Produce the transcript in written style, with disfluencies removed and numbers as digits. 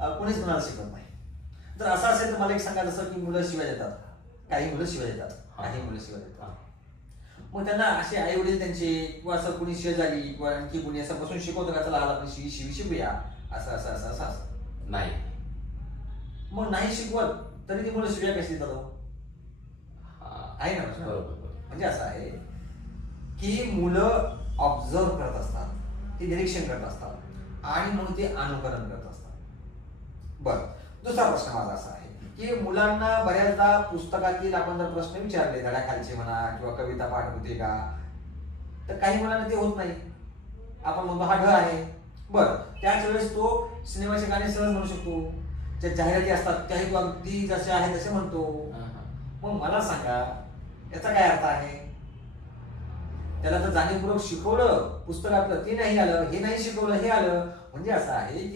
कोणीच मुलाला शिकवत नाही. जर असं असेल तर मला एक सांगा, जसं की मुलं शिवाय देतात, काही मुलं शिवाय देतात, काही मुलं शिवाय देतात. मग त्यांना असे आई वडील त्यांचे किंवा असं कुणी शेजारी किंवा आणखी कुणी असं बसून शिकवतं का, चला आज आपण शिवूया असं असं असं असं असं? नाही. मग नाही शिकवत तरी ती मुलं शिव्या कशी देतात? आहे ना प्रश्न? बरोबर. म्हणजे असं आहे की मुलं ऑब्झर्व करत असतात, ते निरीक्षण करत असतात आणि मग ते अनुकरण करत असतात. बरं, दुसरा प्रश्न माझा असा आहे की मुलांना बऱ्याचदा पुस्तकातील आपण जर प्रश्न विचारले, धड्याखालचे म्हणा किंवा कविता पाठ होते का, तर काही मुलांना ते होत नाही. आपण म्हणतो हा ढ आहे. बरं, त्याच वेळेस तो सिनेमाचे गाणे सहज म्हणू शकतो, ज्या जाहिराती असतात त्याही तो अगदी जसे आहे तसे म्हणतो. मग मला सांगा, याचा काय अर्थ आहे? त्याला जर जाणीवपूर्वक शिकवलं पुस्तकातलं ते नाही आलं, हे नाही शिकवलं हे आलं, म्हणजे असं आहे की